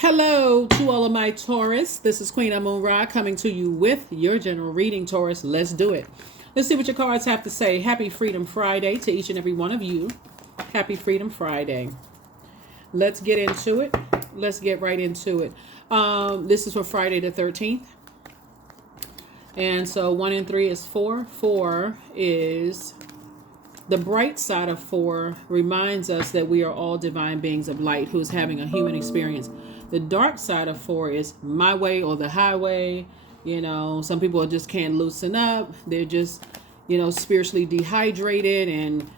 Hello to all of my Taurus. This is Queen Amun Ra coming to you with your general reading, Taurus. Let's do it. Let's see what your cards have to say. Happy Freedom Friday to each and every one of you. Happy Freedom Friday. Let's get into it. Let's get right into it. This is for Friday the 13th. And so 1 and 3 is 4. 4 is the bright side of 4 reminds us that we are all divine beings of light who's having a human experience. The dark side of 4 is my way or the highway. You know, some people just can't loosen up. They're just, spiritually dehydrated and,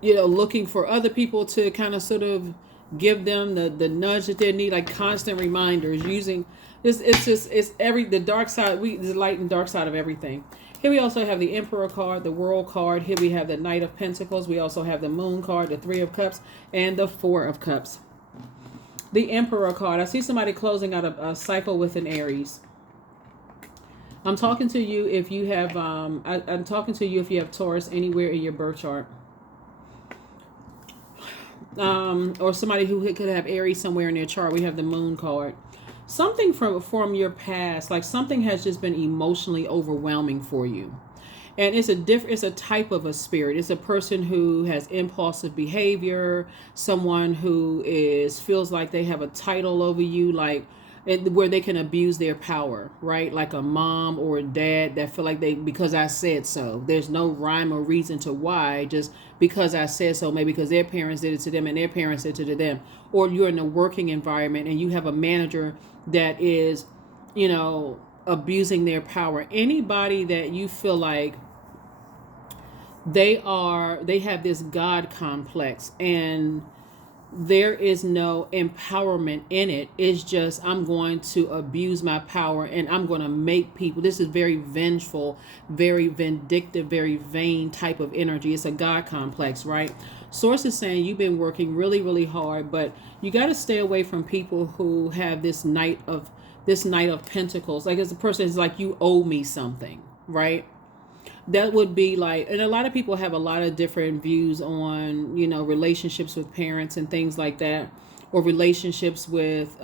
looking for other people to kind of sort of give them the nudge that they need, like constant reminders using it's the dark side. The light and dark side of everything. Here we also have the Emperor card, the World card. Here we have the Knight of Pentacles. We also have the Moon card, the Three of Cups, and the Four of Cups. The Emperor card. I see somebody closing out a cycle with an Aries. I'm talking to you if you have I'm talking to you if you have Taurus anywhere in your birth chart. Or somebody who could have Aries somewhere in their chart. We have the Moon card. Something from your past, like something has just been emotionally overwhelming for you. And it's a type of a spirit. It's a person who has impulsive behavior, someone who feels like they have a title over you, like where they can abuse their power, right? Like a mom or a dad that feel like because I said so. There's no rhyme or reason to why, just because I said so, maybe because their parents did it to them and their parents did it to them. Or you're in a working environment and you have a manager that is, abusing their power. Anybody that you feel like they have this God complex and there is no empowerment in it. It's just, I'm going to abuse my power and I'm going to make people. This is very vengeful, very vindictive, very vain type of energy. It's a God complex, right? Source is saying you've been working really, really hard, but you got to stay away from people who have this Knight of Pentacles. Like, as a person is like, you owe me something, right? That would be like, and a lot of people have a lot of different views on, relationships with parents and things like that, or relationships with,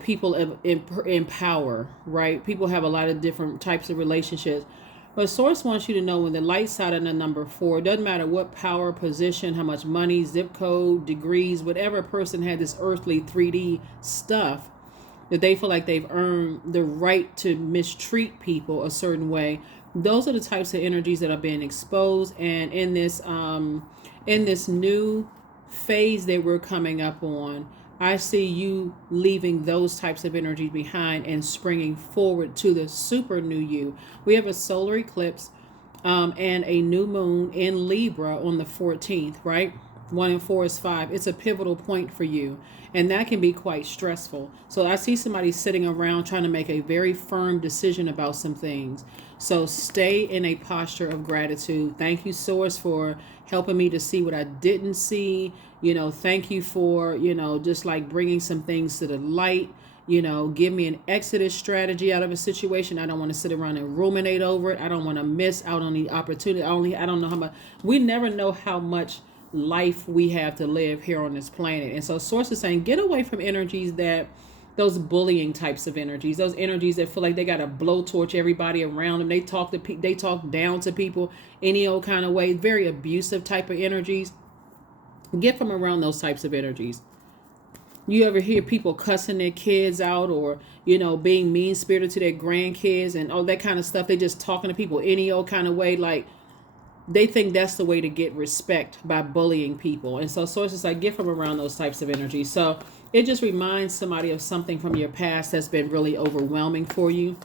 people in power, right? People have a lot of different types of relationships. But Source wants you to know, when the light side of the number 4, it doesn't matter what power, position, how much money, zip code, degrees, whatever person had this earthly 3D stuff, that they feel like they've earned the right to mistreat people a certain way. Those are the types of energies that are being exposed. And in this new phase that we're coming up on, I see you leaving those types of energies behind and springing forward to the super new you. We have a solar eclipse and a new moon in Libra on the 14th, right? 1 and 4 is 5. It's a pivotal point for you, and that can be quite stressful. So I see somebody sitting around trying to make a very firm decision about some things. So stay in a posture of gratitude. Thank you, Source, for helping me to see what I didn't see. Thank you for, just like bringing some things to the light. Give me an exodus strategy out of a situation. I don't want to sit around and ruminate over it. I don't want to miss out on the opportunity. I don't know how much. We never know how much life we have to live here on this planet. And so Source is saying, get away from energies those bullying types of energies, those energies that feel like they got to blowtorch everybody around them. They talk down to people any old kind of way, very abusive type of energies. Get from around those types of energies. You ever hear people cussing their kids out, or, being mean-spirited to their grandkids and all that kind of stuff? They just talking to people any old kind of way, like they think that's the way to get respect, by bullying people. And so Sources like, get from around those types of energies. So it just reminds somebody of something from your past that's been really overwhelming for you.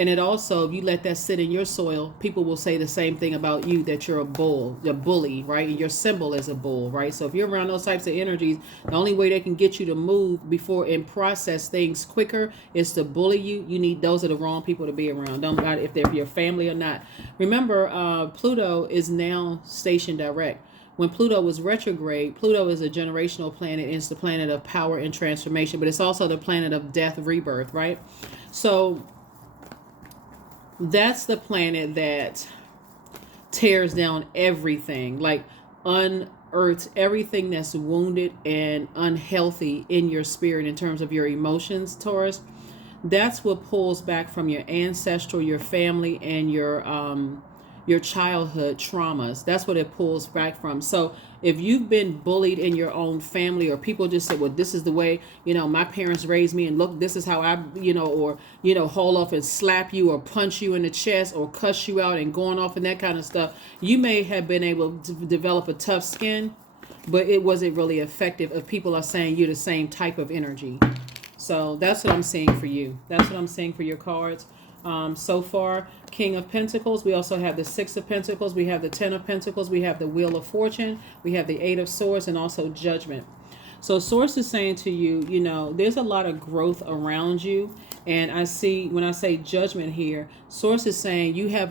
And it also, if you let that sit in your soil, people will say the same thing about you, that you're a bully, right? And your symbol is a bull, right? So if you're around those types of energies, the only way they can get you to move before and process things quicker is to bully you. Those are the wrong people to be around. Don't matter if they're your family or not. Remember, Pluto is now stationed direct. When Pluto was retrograde, Pluto is a generational planet. It's the planet of power and transformation, but it's also the planet of death, rebirth, right? So that's the planet that tears down everything, like earths everything that's wounded and unhealthy in your spirit in terms of your emotions, Taurus. That's what pulls back from your ancestral, your family, and your childhood traumas. That's what it pulls back from. So if you've been bullied in your own family, or people just say, well, this is the way, my parents raised me, and look, this is how I, or, haul off and slap you or punch you in the chest or cuss you out and going off and that kind of stuff, you may have been able to develop a tough skin, but it wasn't really effective if people are saying you're the same type of energy. So that's what I'm seeing for you. That's what I'm seeing for your cards. So far, King of Pentacles. We also have the Six of Pentacles. We have the Ten of Pentacles. We have the Wheel of Fortune. We have the Eight of Swords, and also Judgment. So Source is saying to you, there's a lot of growth around you. And I see, when I say Judgment here, Source is saying you have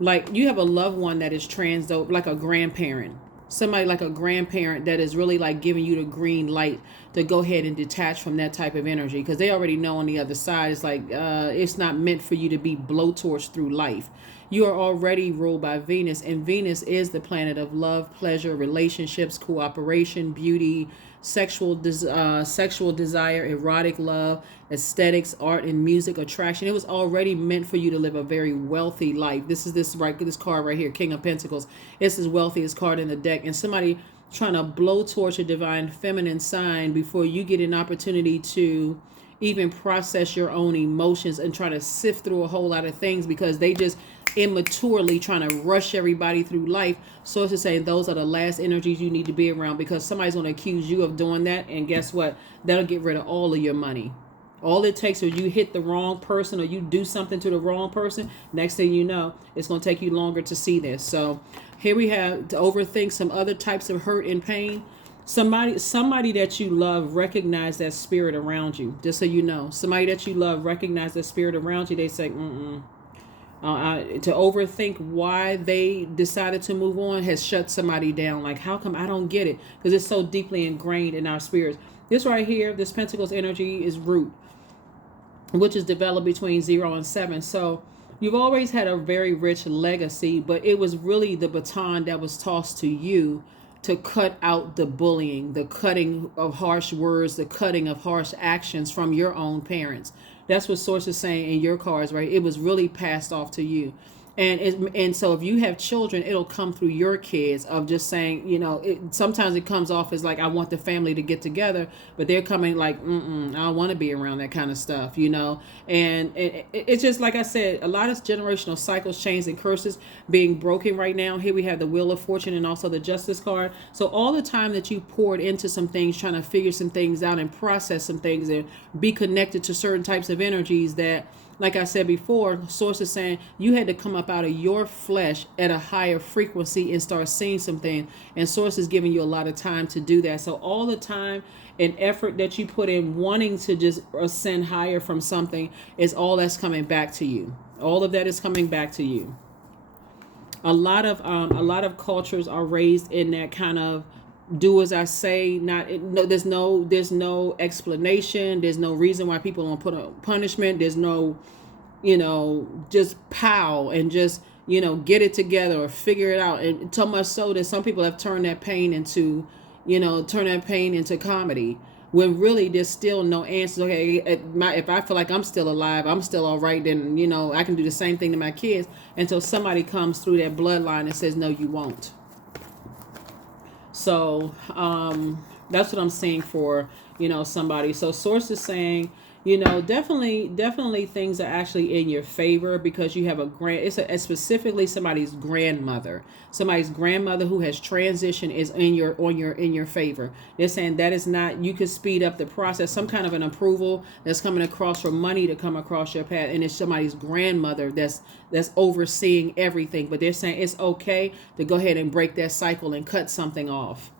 like you have a loved one that is like a grandparent. Somebody like a grandparent that is really like giving you the green light to go ahead and detach from that type of energy, because they already know on the other side it's like it's not meant for you to be blowtorched through life. You are already ruled by Venus, and Venus is the planet of love, pleasure, relationships, cooperation, beauty, sexual desire, erotic love, aesthetics, art and music, attraction. It was already meant for you to live a very wealthy life. This card right here, King of Pentacles. It's the wealthiest card in the deck, and somebody trying to blowtorch a divine feminine sign before you get an opportunity to even process your own emotions and try to sift through a whole lot of things, because they just immaturely trying to rush everybody through life. So it's to say those are the last energies you need to be around, because somebody's going to accuse you of doing that, and guess what? That'll get rid of all of your money. All it takes is you hit the wrong person or you do something to the wrong person. Next thing you know, it's going to take you longer to see this. So here we have to overthink some other types of hurt and pain. Somebody that you love, recognize that spirit around you. Just so you know, somebody that you love, recognize that spirit around you. They say, to overthink why they decided to move on has shut somebody down. Like, how come? I don't get it, because it's so deeply ingrained in our spirits. This right here, this Pentacles energy is root, which is developed between 0 and 7. So you've always had a very rich legacy, but it was really the baton that was tossed to you to cut out the bullying, the cutting of harsh words, the cutting of harsh actions from your own parents. That's what Source is saying in your cards, right? It was really passed off to you. And so if you have children, it'll come through your kids of just saying, sometimes it comes off as like, I want the family to get together, but they're coming like, I don't want to be around that kind of stuff, and it's just, like I said, a lot of generational cycles, chains, and curses being broken right now. Here we have the Wheel of Fortune and also the Justice card. So all the time that you poured into some things, trying to figure some things out and process some things and be connected to certain types of energies that, like I said before, Source is saying you had to come up out of your flesh at a higher frequency and start seeing something. And Source is giving you a lot of time to do that. So all the time and effort that you put in wanting to just ascend higher from something is all that's coming back to you. All of that is coming back to you. A lot of cultures are raised in that kind of do as I say. There's no explanation. There's no reason why people don't put a punishment. There's no, just pow and just, get it together or figure it out. And so much so that some people have turned that pain into comedy, when really there's still no answers. Okay, if I feel like I'm still alive, I'm still all right, then, I can do the same thing to my kids, until somebody comes through that bloodline and says, no, you won't. So that's what I'm seeing for, somebody. So Source is saying, definitely things are actually in your favor, because you have it's specifically somebody's grandmother who has transitioned is in your favor. They're saying that is not, you could speed up the process, some kind of an approval that's coming across, for money to come across your path, and it's somebody's grandmother that's overseeing everything. But they're saying it's okay to go ahead and break that cycle and cut something off.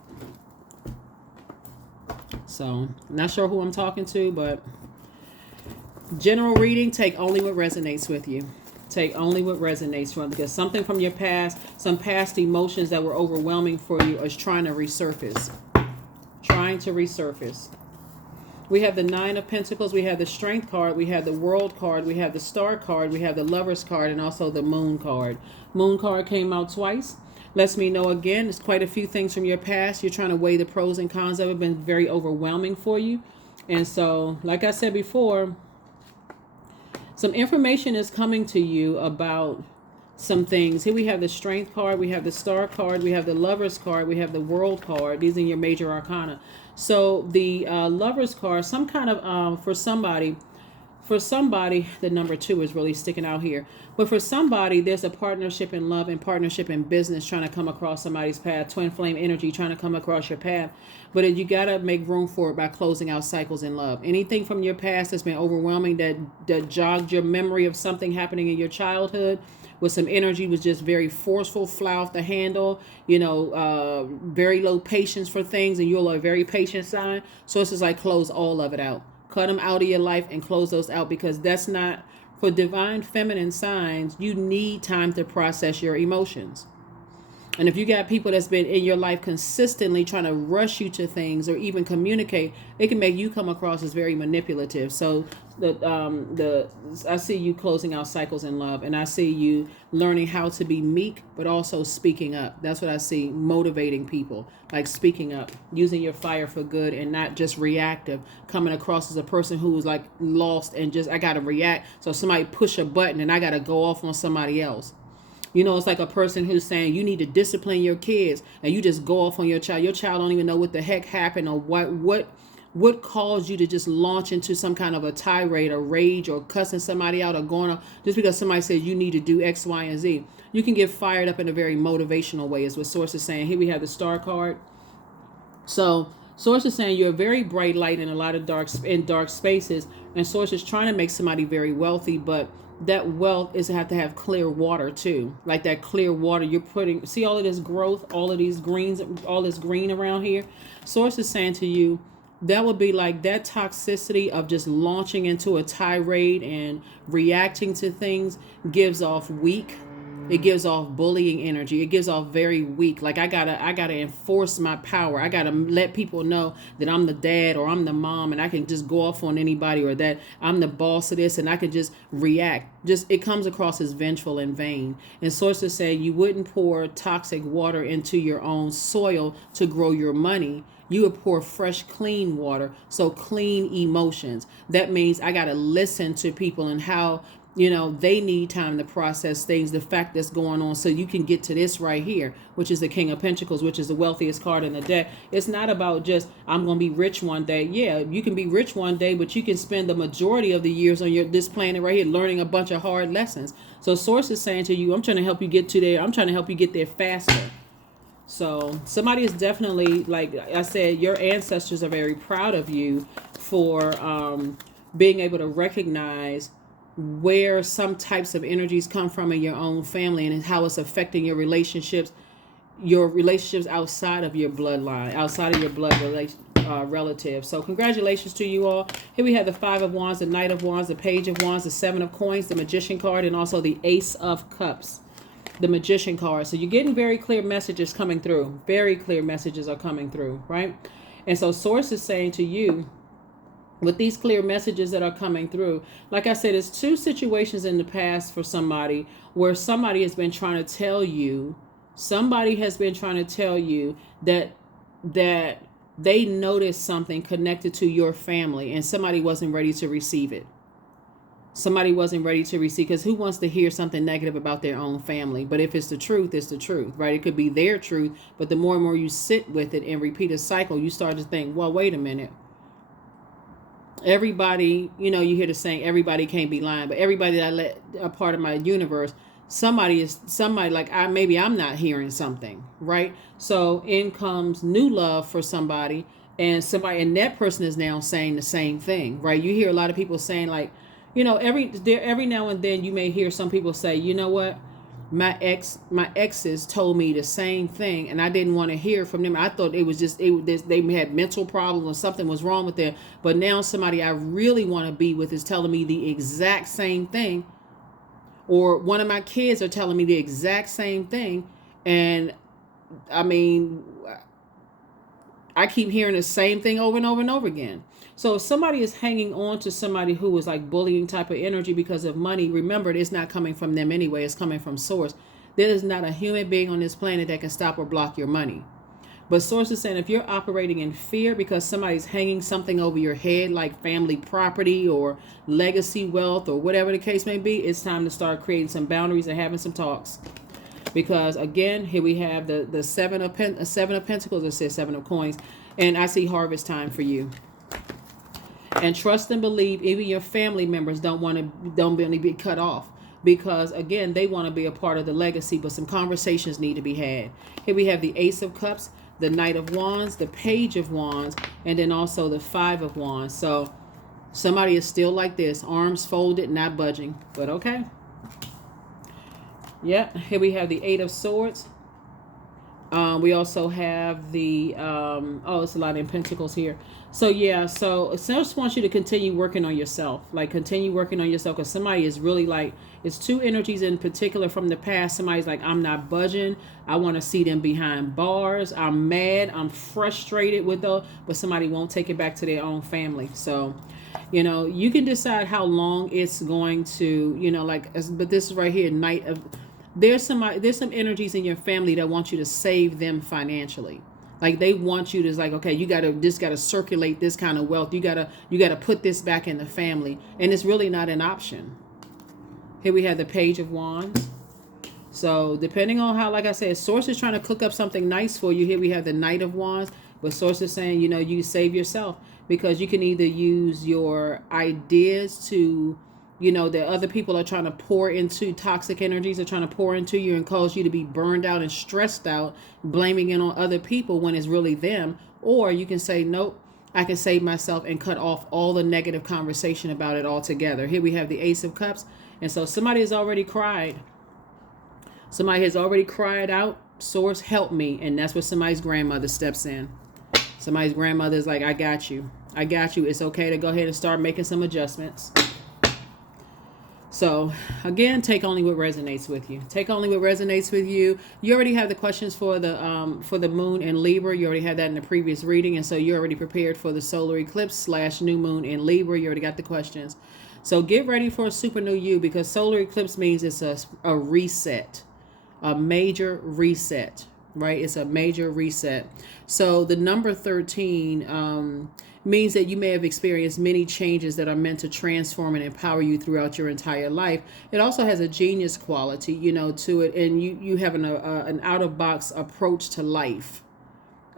So, not sure who I'm talking to, but general reading, take only what resonates with you. Take only what resonates from, because something from your past, some past emotions that were overwhelming for you, is trying to resurface. We have the Nine of Pentacles. We have the Strength card. We have the World card. We have the Star card. We have the Lovers card, and also the Moon card. Moon card came out twice. Lets me know again, there's quite a few things from your past. You're trying to weigh the pros and cons of it. Been very overwhelming for you. And so, like I said before, some information is coming to you about some things. Here we have the Strength card, we have the Star card, we have the Lovers card, we have the World card. These are your major arcana. So the Lovers card, some kind of, for somebody, the number 2 is really sticking out here. But for somebody, there's a partnership in love and partnership in business trying to come across somebody's path. Twin flame energy trying to come across your path. But you got to make room for it by closing out cycles in love. Anything from your past that's been overwhelming, that jogged your memory of something happening in your childhood with some energy, was just very forceful, fly off the handle, very low patience for things, and you're a very patient sign. So it's just like close all of it out. Cut them out of your life and close those out, because that's not, for divine feminine signs, you need time to process your emotions. And if you got people that's been in your life consistently trying to rush you to things or even communicate, it can make you come across as very manipulative. So I see you closing out cycles in love, and I see you learning how to be meek, but also speaking up. That's what I see, motivating people, like speaking up, using your fire for good and not just reactive, coming across as a person who's like lost and just, I got to react. So somebody push a button and I got to go off on somebody else. It's like a person who's saying you need to discipline your kids, and you just go off on your child. Your child don't even know what the heck happened, or what caused you to just launch into some kind of a tirade or rage or cussing somebody out or going off just because somebody says you need to do X, Y, and Z. You can get fired up in a very motivational way, is what Source is saying. Here we have the Star card. So Source is saying you're a very bright light in a lot of dark spaces, and Source is trying to make somebody very wealthy, but that wealth is have to have clear water too. Like that clear water you're putting, see all of this growth, all of these greens, all this green around here. Source is saying to you, that would be like that toxicity of just launching into a tirade and reacting to things gives off weak. It gives off bullying energy. It gives off very weak. Like I gotta enforce my power. I gotta let people know that I'm the dad or I'm the mom, and I can just go off on anybody, or that I'm the boss of this and I can just react. Just it comes across as vengeful and vain. And sources say you wouldn't pour toxic water into your own soil to grow your money. You would pour fresh, clean water. So clean emotions. That means I gotta listen to people and how they need time to process things, the fact that's going on, so you can get to this right here, which is the King of Pentacles, which is the wealthiest card in the deck. It's not about just, I'm going to be rich one day. Yeah, you can be rich one day, but you can spend the majority of the years on this planet right here learning a bunch of hard lessons. So Source is saying to you, I'm trying to help you get to there. I'm trying to help you get there faster. So somebody is definitely, like I said, your ancestors are very proud of you for being able to recognize where some types of energies come from in your own family and how it's affecting your relationships outside of your bloodline, outside of your blood relatives. So congratulations to you all. Here we have the 5 of Wands, the Knight of Wands, the Page of Wands, the 7 of Coins, the Magician card, and also the Ace of Cups, the Magician card. So you're getting very clear messages coming through. Very clear messages are coming through, right? And so Source is saying to you, with these clear messages that are coming through, like I said, it's 2 situations in the past for somebody where somebody has been trying to tell you that they noticed something connected to your family, and somebody wasn't ready to receive it. Somebody wasn't ready to receive, because who wants to hear something negative about their own family? But if it's the truth, it's the truth, right? It could be their truth, but the more and more you sit with it and repeat a cycle, you start to think, well, wait a minute. Everybody, you hear the saying, everybody can't be lying, but everybody that I let a part of my universe, somebody like maybe I'm not hearing something, right? So in comes new love for somebody, and that person is now saying the same thing, right? You hear a lot of people saying, like, every now and then you may hear some people say, you know what? My exes told me the same thing, and I didn't want to hear from them. I thought it was just they had mental problems or something was wrong with them. But now somebody I really want to be with is telling me the exact same thing, or one of my kids are telling me the exact same thing, and I mean, I keep hearing the same thing over and over and over again. So if somebody is hanging on to somebody who is like bullying type of energy because of money, remember, it's not coming from them anyway. It's coming from Source. There is not a human being on this planet that can stop or block your money. But source is saying if you're operating in fear because somebody's hanging something over your head, like family property or legacy wealth or whatever the case may be, it's time to start creating some boundaries and having some talks. Because again, here we have the seven of pentacles. It says seven of coins, and I see harvest time for you. And trust and believe, even your family members don't really be cut off, because again, they want to be a part of the legacy, but some conversations need to be had. Here we have the Ace of Cups, the Knight of Wands, the Page of Wands, and then also the Five of Wands. So somebody is still like this, arms folded, not budging, but okay. Yeah, here we have the Eight of Swords. We also have the, it's a lot in Pentacles here. So yeah, so I just want you to continue working on yourself. Like, continue working on yourself, because somebody is really like, it's two energies in particular from the past. Somebody's like, I'm not budging. I want to see them behind bars. I'm mad. I'm frustrated with those, but somebody won't take it back to their own family. So, you know, you can decide how long it's going to, you know, like, but this is right here, Knight of, there's some energies in your family that want you to save them financially. Like, they want you to, like, okay, you gotta circulate this kind of wealth. You gotta put this back in the family, and it's really not an option. Here we have the Page of Wands. So depending on how, like I said, Source is trying to cook up something nice for you. Here we have the Knight of Wands, but Source is saying, you know, you save yourself, because you can either use your ideas to, you know, that other people are trying to pour into, toxic energies are trying to pour into you and cause you to be burned out and stressed out, blaming it on other people when it's really them. Or you can say, nope, I can save myself and cut off all the negative conversation about it altogether. Here we have the Ace of Cups. And so somebody has already cried. Somebody has already cried out, Source, help me. And that's where somebody's grandmother steps in. Somebody's grandmother is like, I got you. I got you. It's okay to go ahead and start making some adjustments. So again, take only what resonates with you. Take only what resonates with you. You already have the questions for the moon in Libra. You already had that in the previous reading, and so you're already prepared for the solar eclipse / new moon in Libra. You already got the questions. So get ready for a super new you, because solar eclipse means it's a reset, a major reset, right? It's a major reset. So the number 13 means that you may have experienced many changes that are meant to transform and empower you throughout your entire life. It also has a genius quality, you know, to it, and you have an out-of-box approach to life,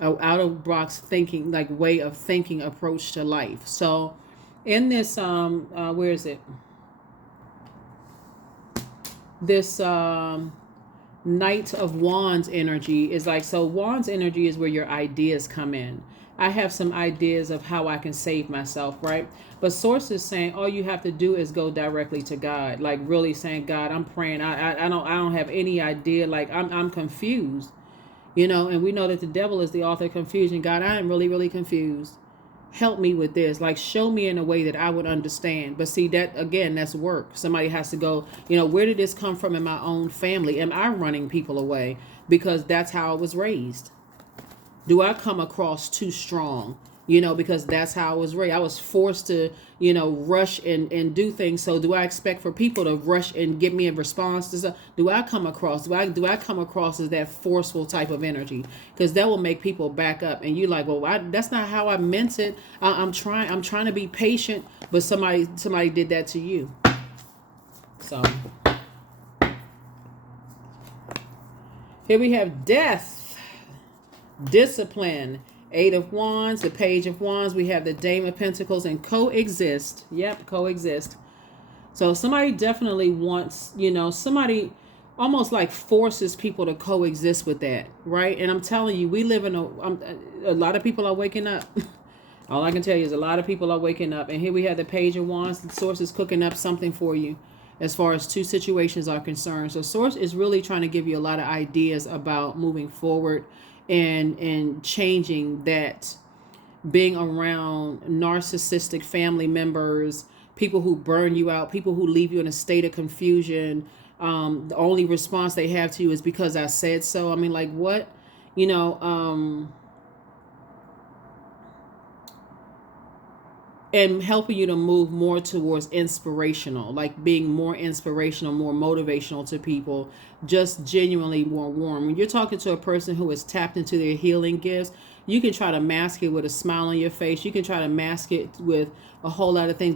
a out-of-box thinking, like way of thinking approach to life. So in this, where is it? This Knight of Wands energy is like, so Wands energy is where your ideas come in. I have some ideas of how I can save myself, right? But Source is saying all you have to do is go directly to God, like really saying, God, I'm praying. I don't have any idea. Like I'm confused, you know. And we know that the devil is the author of confusion. God, I am really, really confused. Help me with this. Like, show me in a way that I would understand. But see, that again, that's work. Somebody has to go, you know, where did this come from in my own family? Am I running people away because that's how I was raised? Do I come across too strong? You know, because that's how I was raised. I was forced to, you know, rush and do things. So do I expect for people to rush and give me a response to stuff? Do I come across as that forceful type of energy? Because that will make people back up. And you're like, well, that's not how I meant it. I'm trying to be patient, but somebody did that to you. So here we have Death. Discipline, Eight of Wands, the Page of Wands. We have the Dame of Pentacles and coexist. Yep, coexist. So somebody definitely wants, you know, somebody almost like forces people to coexist with that, right? And I'm telling you, we live in a lot of people are waking up. All I can tell you is a lot of people are waking up. And here we have the Page of Wands. The Source is cooking up something for you as far as two situations are concerned. So Source is really trying to give you a lot of ideas about moving forward and changing that, being around narcissistic family members, people who burn you out, people who leave you in a state of confusion. The only response they have to you is because I said so. I mean, like, what? You know, and helping you to move more towards inspirational, like being more inspirational, more motivational to people, just genuinely more warm. When you're talking to a person who is tapped into their healing gifts, you can try to mask it with a smile on your face. You can try to mask it with a whole lot of things,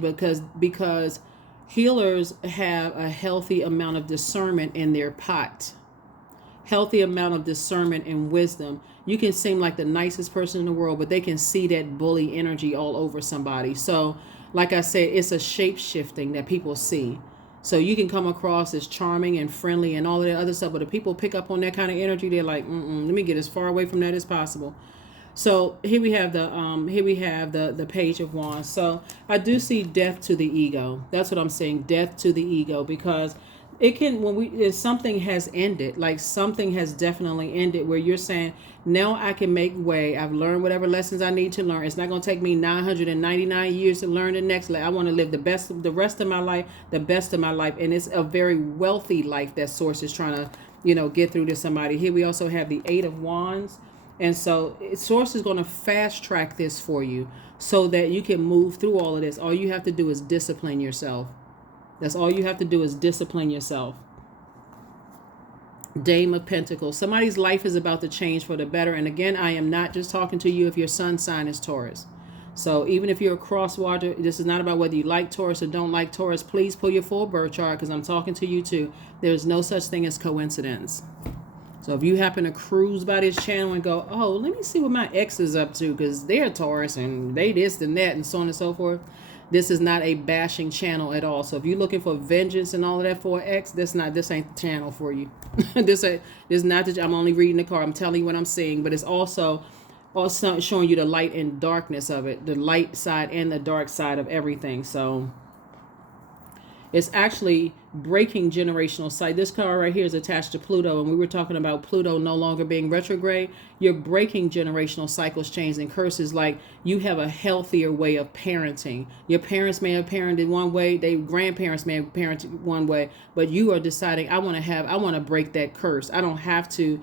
because healers have a healthy amount of discernment in their pot, healthy amount of discernment and wisdom. You can seem like the nicest person in the world, but they can see that bully energy all over somebody. So, like I said, it's a shape shifting that people see. So you can come across as charming and friendly and all of that other stuff, but if people pick up on that kind of energy, they're like, let me get as far away from that as possible. So here we have the Page of Wands. So I do see death to the ego. That's what I'm saying, death to the ego, because it can, if something has ended, like something has definitely ended, where you're saying, now I can make way. I've learned whatever lessons I need to learn. It's not going to take me 999 years to learn the next. I want to live the rest of my life, the best of my life. And it's a very wealthy life that Source is trying to, get through to somebody. Here we also have the Eight of Wands. And so Source is going to fast track this for you so that you can move through all of this. All you have to do is discipline yourself. That's all you have to do is discipline yourself. Dame of Pentacles. Somebody's life is about to change for the better. And again, I am not just talking to you if your sun sign is Taurus. So even if you're a cross-watcher, this is not about whether you like Taurus or don't like Taurus. Please pull your full birth chart, because I'm talking to you too. There's no such thing as coincidence. So if you happen to cruise by this channel and go, oh, let me see what my ex is up to, because they're Taurus and they this and that and so on and so forth. This is not a bashing channel at all. So if you're looking for vengeance and all of that for an ex, this ain't the channel for you. this is not I'm only reading the card. I'm telling you what I'm seeing, but it's also showing you the light and darkness of it, the light side and the dark side of everything. So it's actually breaking generational cycle. This card right here is attached to Pluto, and we were talking about Pluto no longer being retrograde. You're breaking generational cycles, chains, and curses. Like, you have a healthier way of parenting. Your parents may have parented one way, their grandparents may have parented one way, but you are deciding, I want to break that curse. I don't have to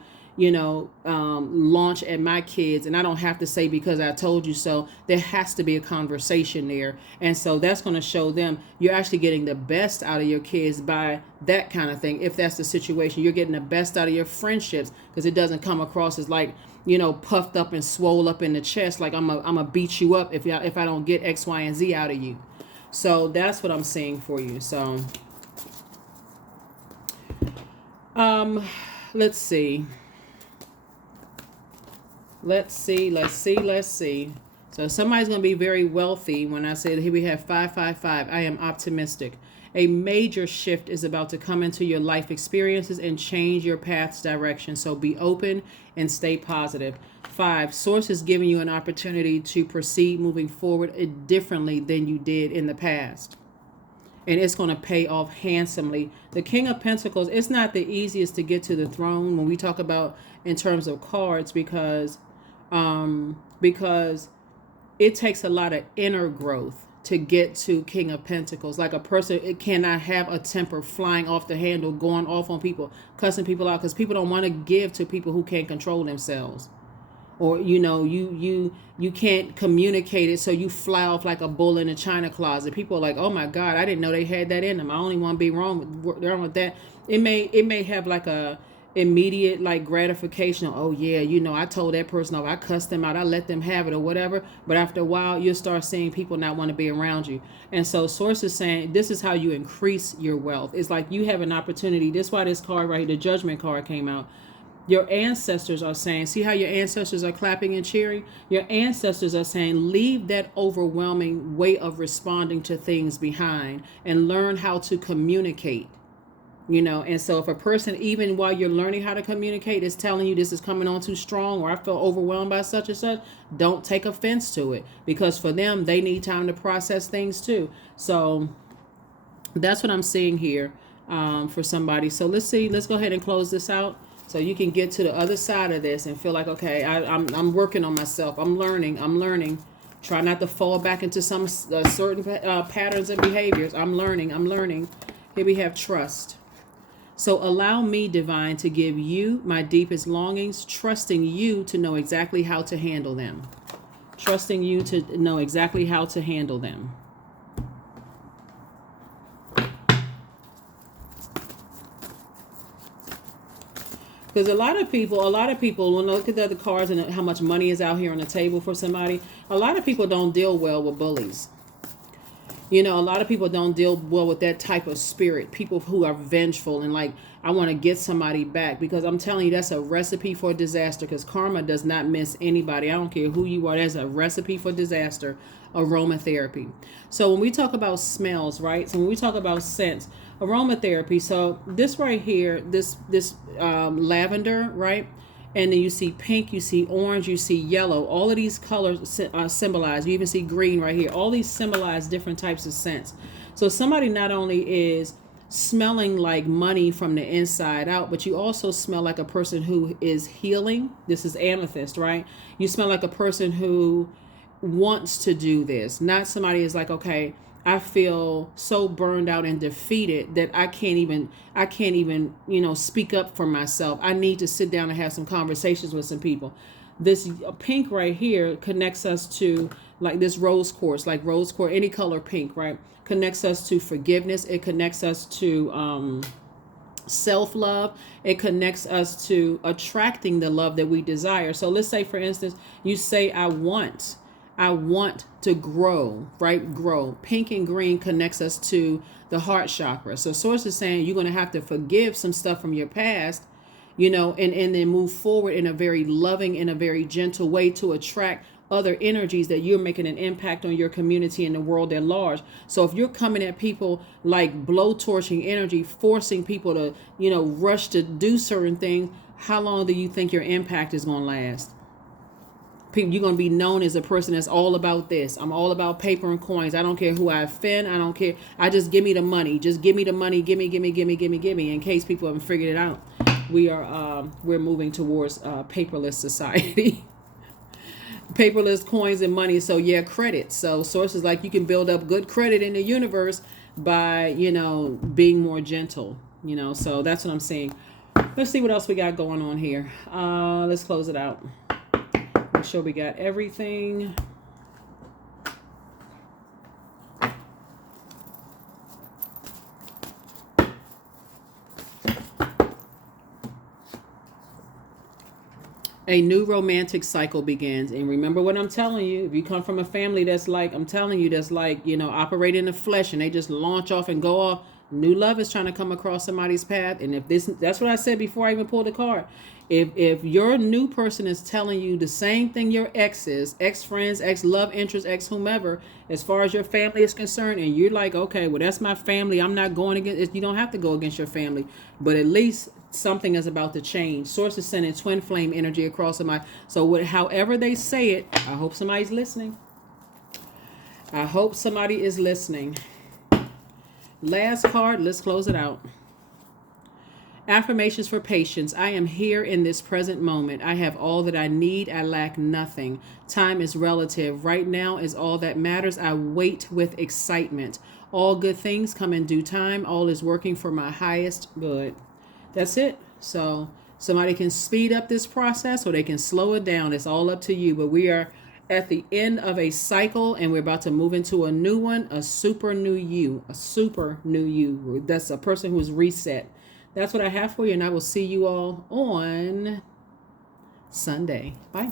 launch at my kids, and I don't have to say because I told you so. There has to be a conversation there, and so that's going to show them you're actually getting the best out of your kids by that kind of thing. If that's the situation, you're getting the best out of your friendships, because it doesn't come across as like, puffed up and swole up in the chest, like I'm a beat you up if I don't get X, Y, and Z out of you. So that's what I'm seeing for you. So let's see. Let's see. So somebody's going to be very wealthy. When I say that, here we have 555. I am optimistic. A major shift is about to come into your life experiences and change your path's direction. So be open and stay positive. 5, Source is giving you an opportunity to proceed moving forward differently than you did in the past. And it's going to pay off handsomely. The King of Pentacles, it's not the easiest to get to the throne when we talk about in terms of cards, because it takes a lot of inner growth to get to King of Pentacles. Like, a person, it cannot have a temper flying off the handle, going off on people, cussing people out, because people don't want to give to people who can't control themselves. Or, you can't communicate it, so you fly off like a bull in a china closet. People are like, oh my God, I didn't know they had that in them. I only want to be wrong with that. It may have like a immediate like gratification. Oh yeah, I told that person off, I cussed them out, I let them have it or whatever. But after a while, you'll start seeing people not want to be around you. And so Source is saying this is how you increase your wealth. It's like you have an opportunity. That's why this card right here, the Judgment card, came out. Your ancestors are saying, see how your ancestors are clapping and cheering? Your ancestors are saying, leave that overwhelming way of responding to things behind and learn how to communicate. And so if a person, even while you're learning how to communicate, is telling you this is coming on too strong, or I feel overwhelmed by such and such, don't take offense to it, because for them, they need time to process things too. So that's what I'm seeing here for somebody. So let's go ahead and close this out so you can get to the other side of this and feel like, okay, I'm working on myself. I'm learning. Try not to fall back into some certain patterns and behaviors. I'm learning. Here we have trust. So allow me, divine, to give you my deepest longings, trusting you to know exactly how to handle them. trusting you to know exactly how to handle them. Because a lot of people, when I look at the other cards and how much money is out here on the table for somebody, a lot of people don't deal well with bullies. You know, a lot of people don't deal well with that type of spirit. People who are vengeful and like, I want to get somebody back. Because I'm telling you, that's a recipe for disaster. Because karma does not miss anybody. I don't care who you are. There's a recipe for disaster. Aromatherapy. So when we talk about smells, right? So when we talk about scents, aromatherapy. So this right here, this lavender, right? And then you see pink, you see orange, you see yellow. All of these colors symbolize. You even see green right here. All these symbolize different types of scents. So somebody not only is smelling like money from the inside out, but you also smell like a person who is healing. This is amethyst, right? You smell like a person who wants to do this. Not somebody is like, okay, I feel so burned out and defeated that I can't even, speak up for myself. I need to sit down and have some conversations with some people. This pink right here connects us to like this rose quartz, any color pink, right? Connects us to forgiveness. It connects us to self-love. It connects us to attracting the love that we desire. So let's say, for instance, you say, I want to grow, right? Grow. Pink and green connects us to the heart chakra. So Source is saying you're going to have to forgive some stuff from your past, and then move forward in a very loving, in a very gentle way to attract other energies that you're making an impact on your community and the world at large. So if you're coming at people like blowtorching energy, forcing people to, rush to do certain things, how long do you think your impact is going to last? You're going to be known as a person that's all about this. I'm all about paper and coins. I don't care who I offend. I don't care. I just give me the money. Just give me the money. Give me. In case people haven't figured it out, we're moving towards paperless society. Paperless coins and money. So yeah, credit. So sources like you can build up good credit in the universe by, being more gentle, so that's what I'm saying. Let's see what else we got going on here. Let's close it out. Make sure we got everything. A new romantic cycle begins. And remember what I'm telling you. If you come from a family that's like, operate in the flesh and they just launch off and go off, new love is trying to come across somebody's path. And that's what I said before I even pulled the card. If your new person is telling you the same thing your ex-friends, ex-love interest, ex-whomever, as far as your family is concerned, and you're like, okay, well, that's my family. I'm not going against, you don't have to go against your family, but at least something is about to change. Source is sending twin flame energy across the mind. So however they say it, I hope somebody's listening. I hope somebody is listening. Last card, let's close it out. Affirmations for patience. I am here in this present moment. I have all that I need. I lack nothing. Time is relative. Right now is all that matters. I wait with excitement. All good things come in due time. All is working for my highest good. That's it. So somebody can speed up this process or they can slow it down. It's all up to you. But we are at the end of a cycle and we're about to move into a new one, a super new you. That's a person who's reset. That's what I have for you, and I will see you all on Sunday. Bye.